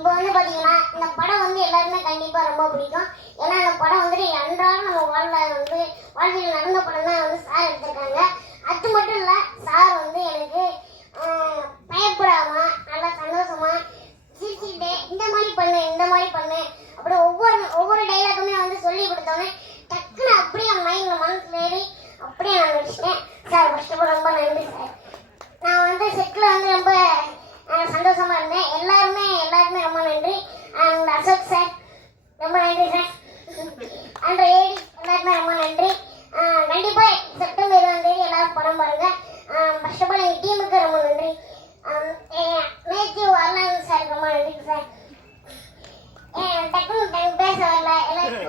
இப்போ வந்து பார்த்தீங்கன்னா இந்த படம் வந்து எல்லாருமே கண்டிப்பாக ரொம்ப பிடிக்கும். ஏன்னா அந்த படம் வந்துட்டு அன்றாடம் நம்ம வாழ்க்கையில் நடந்த படம் தான் வந்து சார் எடுத்திருக்காங்க. அது மட்டும் இல்லை, சார் வந்து எனக்கு பயப்படாம நல்லா சந்தோஷமா சிரிச்சுக்கிட்டே இந்த மாதிரி பண்ணு அப்புறம் ஒவ்வொரு டைலாக்குமே வந்து சொல்லி கொடுத்தோன்னே டக்குன்னு அப்படியே மனசுல ஏறி அப்படியே நான் வச்சுட்டேன். சார் ஃபர்ஸ்ட் ரொம்ப நன்றி சார். நான் வந்து செட்டில் வந்து ரொம்ப சந்தோஷமா இருந்தேன். எல்லாருமே ரொம்ப நன்றி. அண்ட் அசோக் சார் ரொம்ப நன்றி சார். அண்ட் ஏடி எல்லாருமே ரொம்ப நன்றி. கண்டிப்பா செப்டம்பர் 20 எல்லாரும் படம் பாருங்க. ஃபர்ஸ்ட் ஆஃப் ஆல் எங்கள் டீமுக்கு ரொம்ப நன்றி. மேத்யூ அருணாசன் சார் ரொம்ப நன்றி சார். டக்குன்னு பேச வரல எல்லாரும்